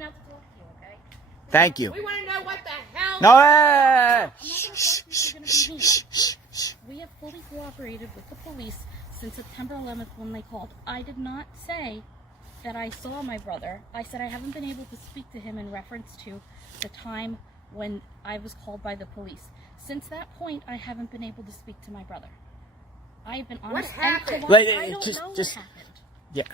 Out to talk to you, okay? Thank you. We want to know what the hell. No, We have fully cooperated with the police since September 11th when they called. I did not say that I saw my brother. I said I haven't been able to speak to him in reference to the time when I was called by the police. Since that point, I haven't been able to speak to my brother. I've been honest. What happened? I don't know what happened. Yeah.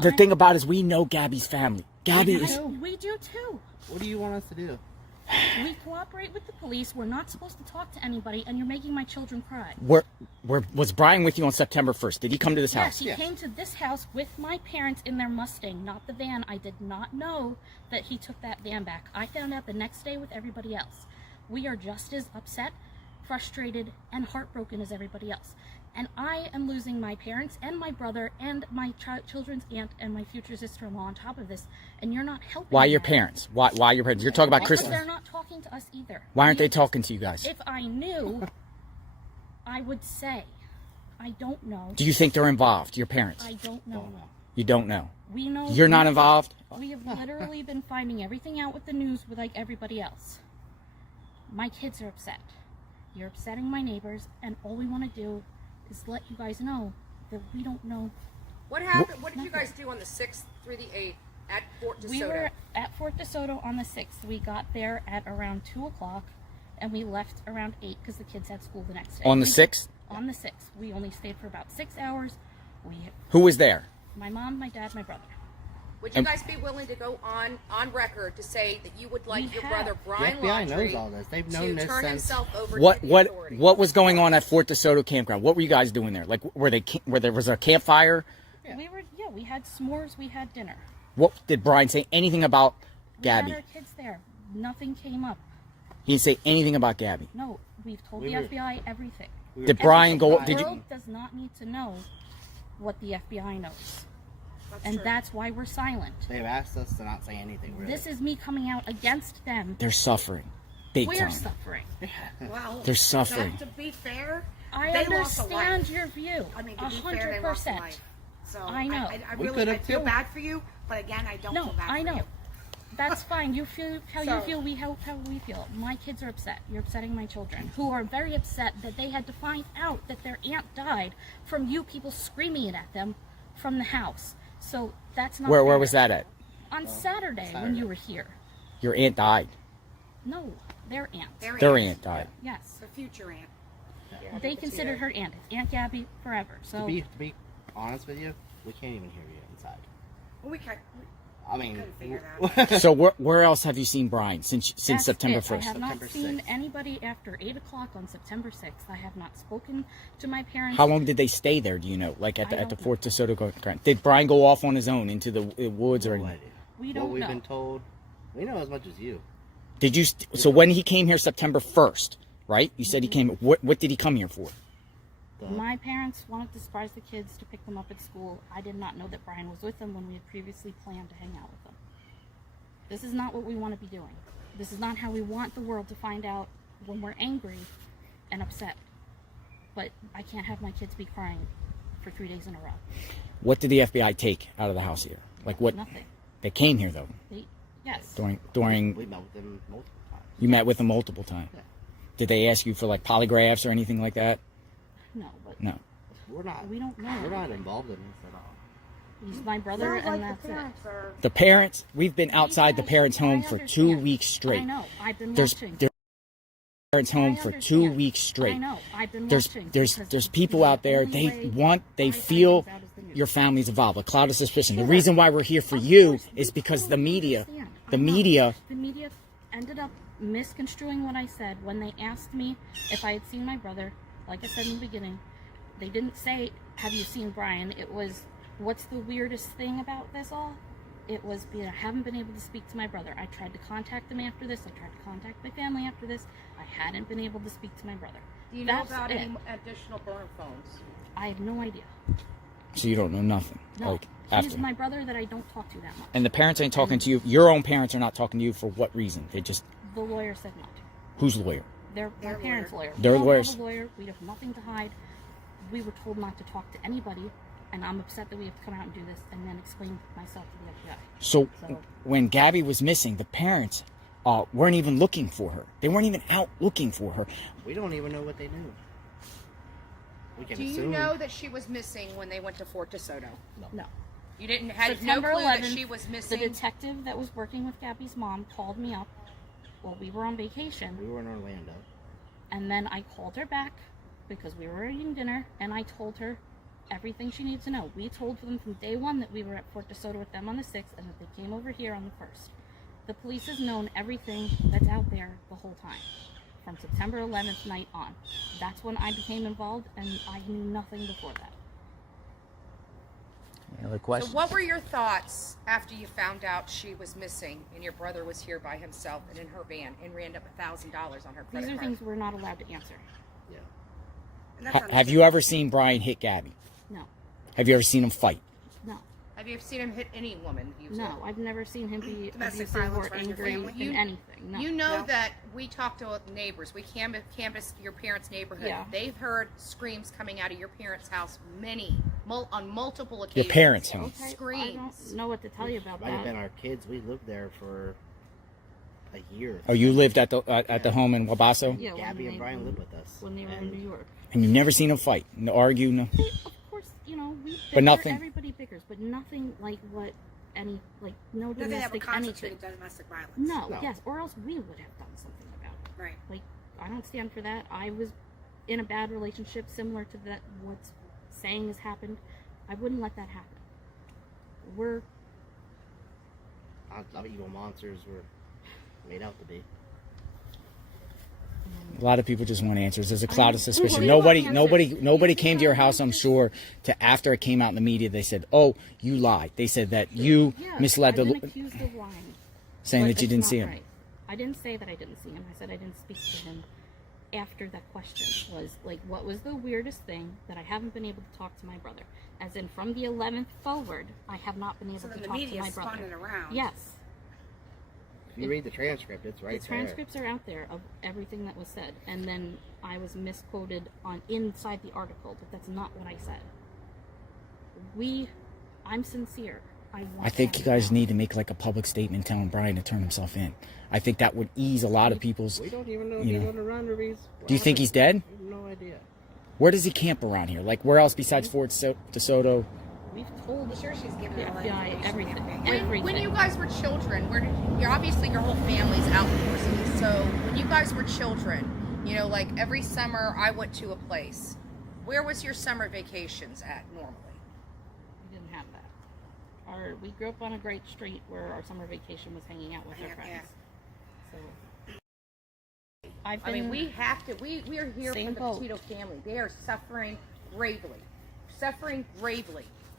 The thing about it is we know Gabby's family. Gabby is... We do too. What do you want us to do? We cooperate with the police. We're not supposed to talk to anybody, and you're making my children cry. Was Brian with you on September 1st? Did he come to this house? Yes, he came to this house with my parents in their Mustang, not the van. I did not know that he took that van back. I found out the next day with everybody else. We are just as upset, frustrated, and heartbroken as everybody else. And I am losing my parents and my brother and my children's aunt and my future sister-in-law on top of this, and you're not helping. Why your parents? Why your parents? You're talking about Because Christmas. they're not talking to us either. Why aren't they talking to you guys? If I knew, I would say. I don't know. Do you think they're involved, your parents? I don't know. You don't know. We know. You're not involved? We have literally been finding everything out with the news with like everybody else. My kids are upset. You're upsetting my neighbors, and all we want to do is let you guys know that we don't know. What happened? What did you guys do on the 6th through the 8th at Fort DeSoto? We were at Fort DeSoto on the 6th. We got there at around 2 o'clock, and we left around 8 because the kids had school the next day. On the 6th? On the 6th. We only stayed for about 6 hours. Who was there? My mom, my dad, my brother. Would you guys be willing to go on record to say that you would like your brother Brian The FBI Laundrie knows all this. They've known to this turn since... himself over to the authorities? What was going on at Fort DeSoto campground? What were you guys doing there? Like, where there was a campfire? Yeah. We had s'mores, we had dinner. What did Brian say anything about Gabby? We had our kids there. Nothing came up. He didn't say anything about Gabby. No, we've told the FBI everything. Did Brian go? The world does not need to know what the FBI knows. That's why we're silent. They've asked us to not say anything, really. This is me coming out against them. They're suffering. Big We're time. suffering. Well, they're suffering. To be fair, I they lost a understand life. your view. I mean, to be fair, they lost a 100%. life. So I know. I feel bad for you, but again, I don't feel bad for you. I know. That's fine. You feel how you feel. We how we feel. My kids are upset. You're upsetting my children, who are very upset that they had to find out that their aunt died from you people screaming it at them from the house. So that's not. Where was that at? On Saturday when you were here. Your aunt died. No, their aunt. Their aunt died. Yes. The future aunt. Yeah, they considered her aunt. Aunt Gabby forever. So to be honest with you, we can't even hear you inside. Well, we can't. I mean, so where else have you seen Brian since September 1st? I have not seen anybody after 8 o'clock on September 6th. I have not spoken to my parents. How long did they stay there? Do you know? Like at the Fort DeSoto campground? Did Brian go off on his own into the woods or anything? We don't know. What we've been told, we know as much as you. Did you? So when he came here September 1st, right? You said he came. What did he come here for? My parents wanted to surprise the kids to pick them up at school. I did not know that Brian was with them when we had previously planned to hang out with them. This is not what we want to be doing. This is not how we want the world to find out when we're angry and upset. But I can't have my kids be crying for 3 days in a row. What did the FBI take out of the house here? Like what? Nothing. They came here though. Yes. During. We met with them multiple times. You met with them multiple times. Yeah. Did they ask you for like polygraphs or anything like that? No, but no. We don't know. We're not involved in this at all. He's my brother, and that's it. The parents, we've been outside the parents' home for 2 weeks straight. I know. I've been watching. Their parents' home for 2 weeks straight. I know. I've been watching. There's because people out there. They feel your family's involved. A cloud of suspicion. The reason why we're here for you is because the media ended up misconstruing what I said when they asked me if I had seen my brother. Like I said in the beginning, they didn't say, "Have you seen Brian?" It was, "What's the weirdest thing about this all?" It was, I haven't been able to speak to my brother. I tried to contact them after this. I tried to contact my family after this. I hadn't been able to speak to my brother. Do you know about any additional burner phones? I have no idea. So you don't know nothing? No. Like, He's my brother that I don't talk to that much. And the parents ain't talking to you? Your own parents are not talking to you for what reason? They just... The lawyer said not to. Whose lawyer? Their parents' lawyer. Their lawyers. We have a lawyer. We have nothing to hide. We were told not to talk to anybody And I'm upset that we have to come out and do this and then explain myself to the FBI. So when Gabby was missing, the parents weren't even looking for her. They weren't even out looking for her. We don't even know what they knew. We can Do you assume. know that she was missing when they went to Fort DeSoto? No. You didn't have no September clue 11th, that she was missing? the detective that was working with Gabby's mom called me up while we were on vacation. We were in Orlando. And then I called her back because we were eating dinner, and I told her everything she needs to know. We told them from day one that we were at Fort DeSoto with them on the 6th and that they came over here on the 1st. The police has known everything that's out there the whole time, from September 11th night on. That's when I became involved, and I knew nothing before that. Any other questions? So what were your thoughts after you found out she was missing and your brother was here by himself and in her van and ran up $1,000 on her credit These are card? things we're not allowed to answer. Yeah. And that's Have you ever seen Brian hit Gabby? No. Have you ever seen him fight? No. Have you ever seen him hit any woman? No, I've never seen him be Domestic abusive violence or running your angry family? in anything. No. You know No. that we talked to neighbors. We canvassed your parents' neighborhood. Yeah. They've heard screams coming out of your parents' house on multiple Your occasions. parents' house. Okay, I Screams. don't know what to tell you about Might have been that. our kids. We lived there for a year. Oh, you lived at the home in Wabasso? Yeah, Gabby and Brian lived with us. when they were in New York. And you've never seen them fight? No argue? No? They, of course, you know, we bicker, But nothing- everybody bickers, but nothing like what no Nothing that would domestic constitute anything. domestic violence. No, No. yes, or else we would have done something about it. Right. Like, I don't stand for that. I was in a bad relationship similar to that what's saying has happened. I wouldn't let that happen. We're Not evil monsters were made out to be. A lot of people just want answers. There's a cloud of suspicion. We want Nobody came to your house, I'm sure, to after it came out in the media, they said, oh, you lied. They said that you yeah, misled I've been the... accused of lying. saying But that you it's didn't not see him. right. I didn't say that I didn't see him. I said I didn't speak to him after that question. Was like, what was the weirdest thing that I haven't been able to talk to my brother? As in, from the 11th forward, I have not been able So to then the talk to media my spun brother. it around. Yes. If you read the transcript, it's right The transcripts are out there of everything that was said, and then I was misquoted on inside the article, but that's not what I said. I'm sincere. I think you guys need to make like a public statement telling Brian to turn himself in. I think that would ease a lot of people's... We don't even know if You he's know. on the run or he's... Do you think he's dead? We have no idea. Where does he camp around here? Like, where else besides Fort DeSoto? We've told I'm sure she's giving the all that FBI information. everything. everything. When you guys were children, you're obviously your whole family's outdoorsy. So when you guys were children, you know, like every summer I went to a place. Where was your summer vacations at normally? We didn't have that. We grew up on a great street where our summer vacation was hanging out with our Yeah, friends. yeah. So I've been, I mean, we have to. We are here Same for the boat. Petito family. They are suffering bravely,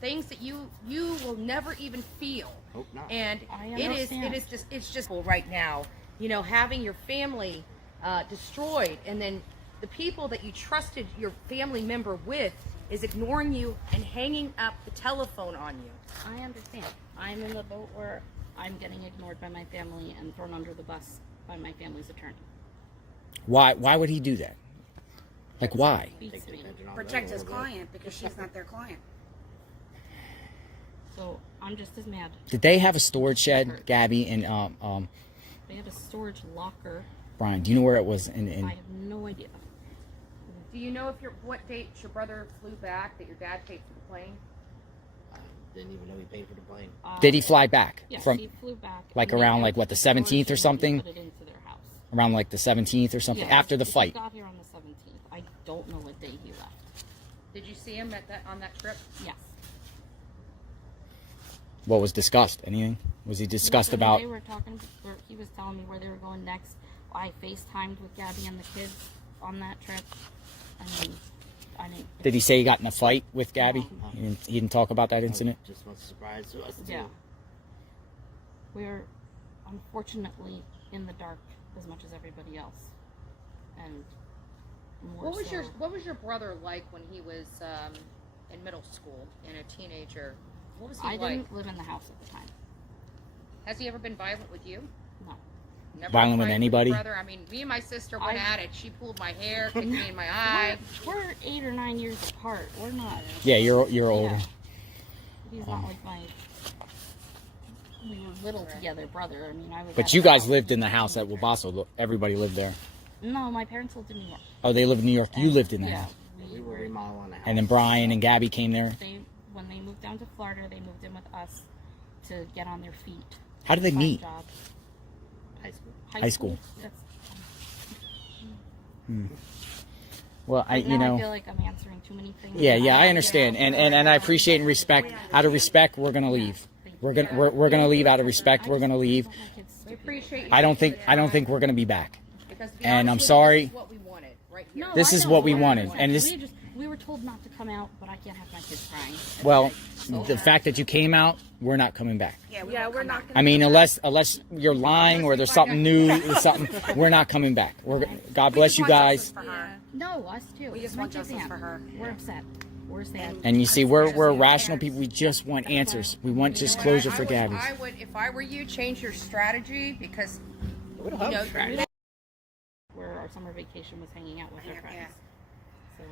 things that you will never even feel. Hope not. And I it's just right now. You know, having your family destroyed, and then the people that you trusted your family member with is ignoring you and hanging up the telephone on you. I understand. I'm in the boat where I'm getting ignored by my family and thrown under the bus by my family's attorney. Why would he do that? Like, why? Beats Take the me. attention off Protect them a his little bit. client because she's not their client. So I'm just as mad. Did they have a storage shed, Gabby and They had a storage locker. Brian? Do you know where it was? I have no idea. Do you know what date your brother flew back? That your dad paid for the plane? I didn't even know he paid for the plane. Did he fly back Yes, from he flew back. like and they around had like what the storage 17th or and they something? Put it into their house. Around like the 17th or something Yeah, after the he fight. got here on the 17th. I don't know what day he left. Did you see him on that trip? Yes. What was discussed? Anything? Was he discussed When about? They were talking. He was telling me where they were going next. I FaceTimed with Gabby and the kids on that trip, and I didn't. Did he say he got in a fight with Gabby? No. He didn't talk about that incident. Just was a surprise to us, too. Yeah. We're unfortunately in the dark as much as everybody else, and more What was your brother like when he was in middle school and a teenager? What was he I like? didn't live in the house at the time. Has he ever been violent with you? No. Never Violent with fight anybody? your brother? I mean, me and my sister went at it. She pulled my hair, kicked me in my eye. We're 8 or 9 years apart. We're not. Yeah, you're older. Yeah. He's not like my. We were little together, brother. I mean, I was. But you guys lived in the house at Wabasso. Everybody lived there. No, my parents lived in New York. Oh, they lived in New York. You lived in the house. We were remodeling the house. And then Brian and Gabby came there. When they moved down to Florida, they moved in with us to get on their feet. How did they find meet? Jobs. High school. High school. That's, Well, now I know. feel like I'm answering too many things. Yeah, I understand, and I appreciate and respect. Out of respect, we're gonna leave. We're gonna leave out of respect. We're gonna leave. We appreciate you. I don't think we're gonna be back. Because to be And honest I'm with you, sorry. This is what we wanted right here. No, This I is know, what we but wanted, and this. we were told not to come out, but I can't have my kids crying. Well, the fact that you came out, we're not coming back. Yeah, we're not gonna. I mean, unless you're lying or there's something new, we're not coming back. God bless you guys. No, us too. We just My want kids justice can't. for her. We're upset. We're sad. And you see, we're rational people. We just want answers. We want just closure for Gabby. I would, if I were you, change your strategy because you know, Where our summer vacation was hanging out with our friends. So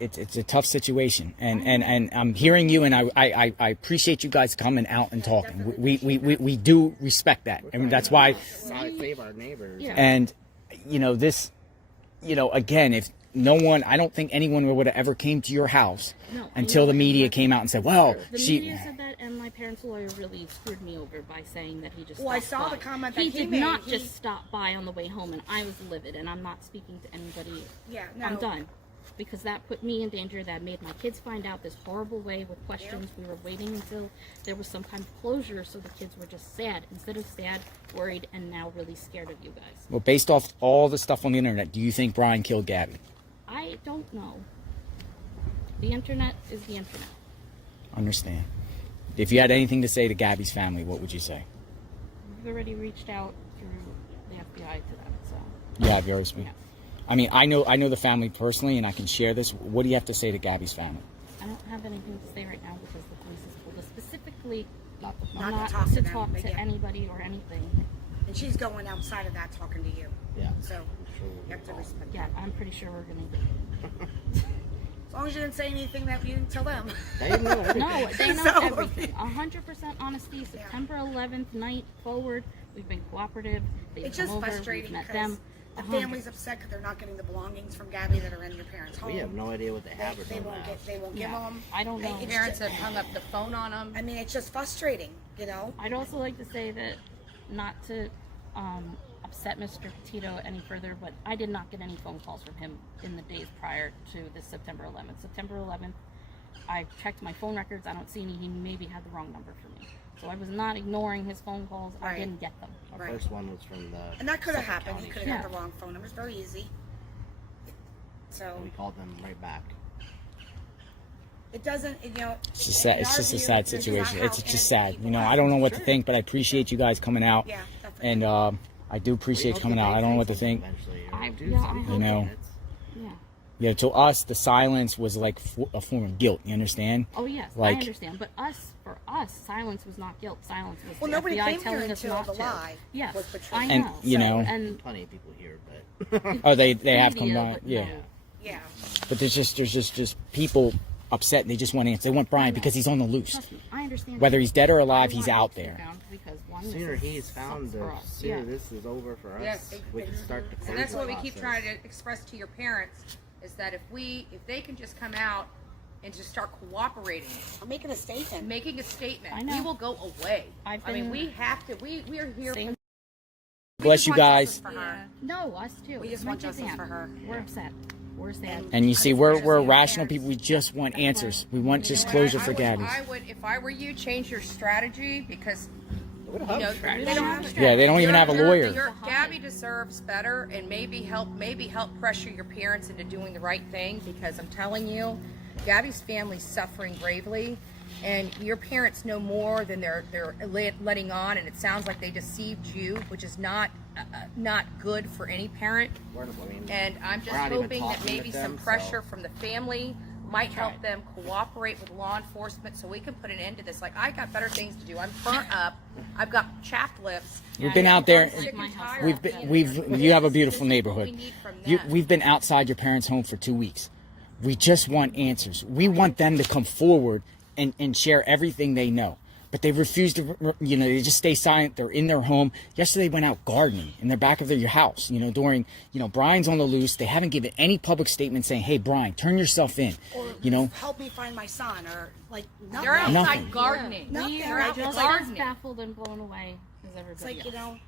It's a tough situation, and I'm hearing you, and I appreciate you guys coming out and talking. We do respect that, and that's why. Save our neighbors. Yeah. And this, again, if no one, I don't think anyone would have ever came to your house No, until the media came out and said, "Well, the media said that, and my parents' lawyer really screwed me over by saying that he just. Well, I stopped saw by. the comment that he did made. not He- just stop by on the way home, and I was livid, and I'm not speaking to anybody. Yeah, I'm no. done. Because that put me in danger. That made my kids find out this horrible way with questions. We were waiting until there was some kind of closure, so the kids were just sad instead of sad, worried, and now really scared of you guys. well, based off all the stuff on the internet, do you think Brian killed Gabby?" I don't know. The internet is the internet. Understand. If you had anything to say to Gabby's family, what would you say? We've already reached out through the FBI to them, so. You have yours. Yeah. I mean, I know the family personally, and I can share this. What do you have to say to Gabby's family? I don't have anything to say right now because the police has told us specifically Not not to talk to to them, talk but to yeah. anybody or anything. And she's going outside of that talking to you. Yeah. So Sure. you have to respect Yeah, that. I'm pretty sure we're gonna As long as you didn't say anything that you didn't tell them. They know everything. No, they know So- everything. 100% honesty. September 11th night forward, we've been cooperative. They've It's come just over, frustrating we've met because them. the family's upset because they're not getting the belongings from Gabby that are in your parents' home. We have no idea what they have or They don't won't have. get. They won't give Yeah, them. I don't know. It's parents just- have hung up the phone on them. I mean, it's just frustrating, you know. I'd also like to say that not to upset Mr. Petito any further, but I did not get any phone calls from him in the days prior to this September 11th. September 11th, I checked my phone records. I don't see any. He maybe had the wrong number for me. So I was not ignoring his phone calls. I Right. didn't get them. Our Right. first one was from the. And that could have Suffolk happened. He County. could have had Yeah. the wrong phone number. It's very easy. So We called them right back. it doesn't, you know. It's just sad. in It's our just a view, sad this is situation. not It's how just innocent sad. people You know, are. I don't know what to think, but I appreciate you guys coming out. Yeah, definitely. And I do appreciate coming out. I don't know what to think. Eventually, or I- do yeah, I something. hope You know. It's- Yeah. Yeah, to us, the silence was like a form of guilt. You understand? Oh yes, Like- I understand. But for us, silence was not guilt. Silence was Well, the nobody FBI came here telling us until not the to. lie Yes, was portrayed. I And, know. you know- and Plenty of people here, but Oh, they have come media, out. but Yeah. no. Yeah. But there's just people upset. And they just want answers. They want Brian because he's on the loose. Trust me, I understand. Whether he's dead or alive, I he's want out him to be there. found Because one, the sooner this he's sucks found, for the us. sooner Yeah. this is over for us. Yes. We can start the And that's what we closure keep trying process. to express to your parents is that if they can just come out and just start cooperating, I'm making a statement. making a statement, I know. we will go away. I've I mean, been- we have to. We are here. Same. Bless you want guys. justice for her. No, us too. We just My want kids justice can't. for her. We're upset. We're sad. And you see, just we're wish your rational parents- people. We just want answers. We want just I closure for would, Gabby. I would, if I were you, change your strategy because you know We they don't don't have have a Yeah, they don't even have a lawyer. Gabby deserves better, and maybe help pressure your parents into doing the right thing. Because I'm telling you, Gabby's family's suffering gravely, and your parents know more than they're letting on. And it sounds like they deceived you, which is not good for any parent. I mean, And I'm just we're not even hoping that talking maybe with some them, pressure so- from the family might help them cooperate with law enforcement so we can put an end to this. Like, I got better things to do. I'm burnt up. I've got chapped lips. We've been out there. I'm sick and tired We've of been, being here. you have a This beautiful is what we neighborhood. need from them. We've been outside your parents' home for 2 weeks. We just want answers. We want them to come forward and share everything they know. But they refuse to, they just stay silent. They're in their home. Yesterday they went out gardening in the back of their house, during, Brian's on the loose. They haven't given any public statement saying, hey, Brian, turn yourself in, Or help me find my son, or like nothing. They're outside Nothing. gardening. Nothing. We are Right, just like- as baffled and blown away as It's everybody like, else.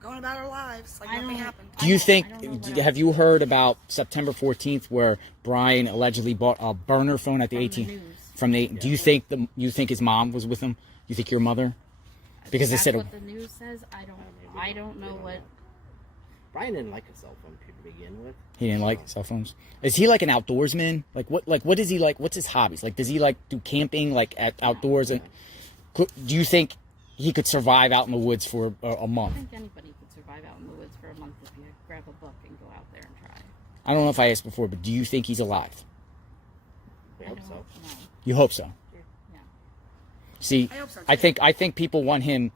going about our lives like I nothing don't- happened. Do you I think, don't know what have else. you heard about September 14th where Brian allegedly bought a burner phone at the From the 18th? news. Do you think his mom was with him? You think your mother? Because they That's said what the news says. I don't know what. Brian didn't like a cell phone to begin with. he didn't like cell phones. Is he like an outdoorsman? What is he like? What's his hobbies? Like, does he like do camping like at outdoors? Like, do you think he could survive out in the woods for a month? I think anybody could survive out in the woods for a month if you grab a book and go out there and try. I don't know if I asked before, but do you think he's alive? I hope don't so. know. You hope so. Yeah. See, I hope so, too. I think people want him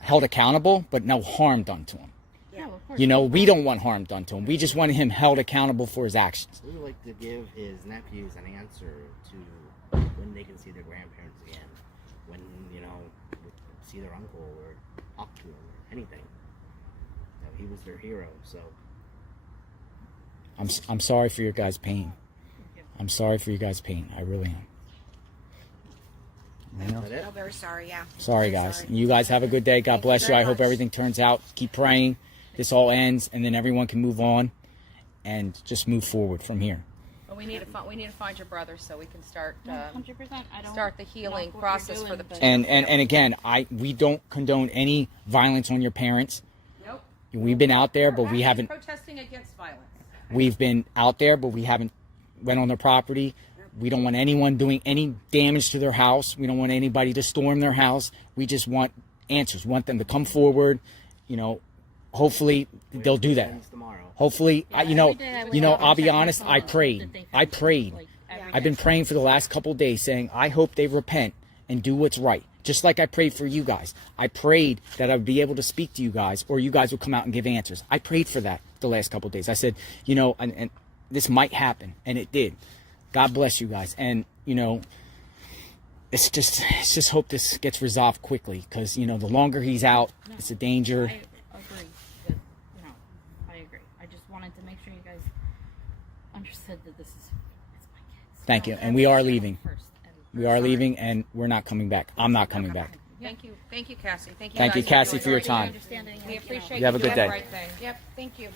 held accountable, but no harm done to him. No, of course. We don't want harm done to him. We just want him held accountable for his actions. We would like to give his nephews an answer to when they can see their grandparents again, when, see their uncle or talk to him or anything. He was their hero, so. I'm sorry for your guys' pain. I'm sorry for you guys' pain. I really am. Is that it? I'm very sorry, yeah. Sorry, Very guys. sorry. You guys have a good day. God Thank you bless you. very I hope much. everything turns out. Keep praying. This all ends, and then everyone can move on and just move forward from here. Well, we need to find your brother so we can start 100%. I don't start the healing knock what process you're for the doing, but- And again, we don't condone any violence on your parents. Nope. We've been out there, but we haven't. Protesting against violence. We've been out there, but we haven't went on their property. We don't want anyone doing any damage to their house. We don't want anybody to storm their house. We just want answers. We want them to come forward. Hopefully they'll do that. Ends tomorrow. Hopefully, Every day I wake up I'll and be check my honest. phone I that prayed. they I found prayed. like, every I've been day. praying for the last couple of days, saying I hope they repent and do what's right. Just like I prayed for you guys. I prayed that I would be able to speak to you guys, or you guys would come out and give answers. I prayed for that the last couple of days. I said, and this might happen, and it did. God bless you guys, and let's just hope this gets resolved quickly, because the longer he's out, it's a danger. I agree with, I agree. I just wanted to make sure you guys understood that it's my kids. Thank you, and we are leaving. First, We are leaving, and we're not coming back. I'm not coming back. Thank you, Cassie. Thank you. Thank you, guys Cassie, doing for your the right time. thing. We appreciate You have a doing good day. the right thing. Yep. Thank you.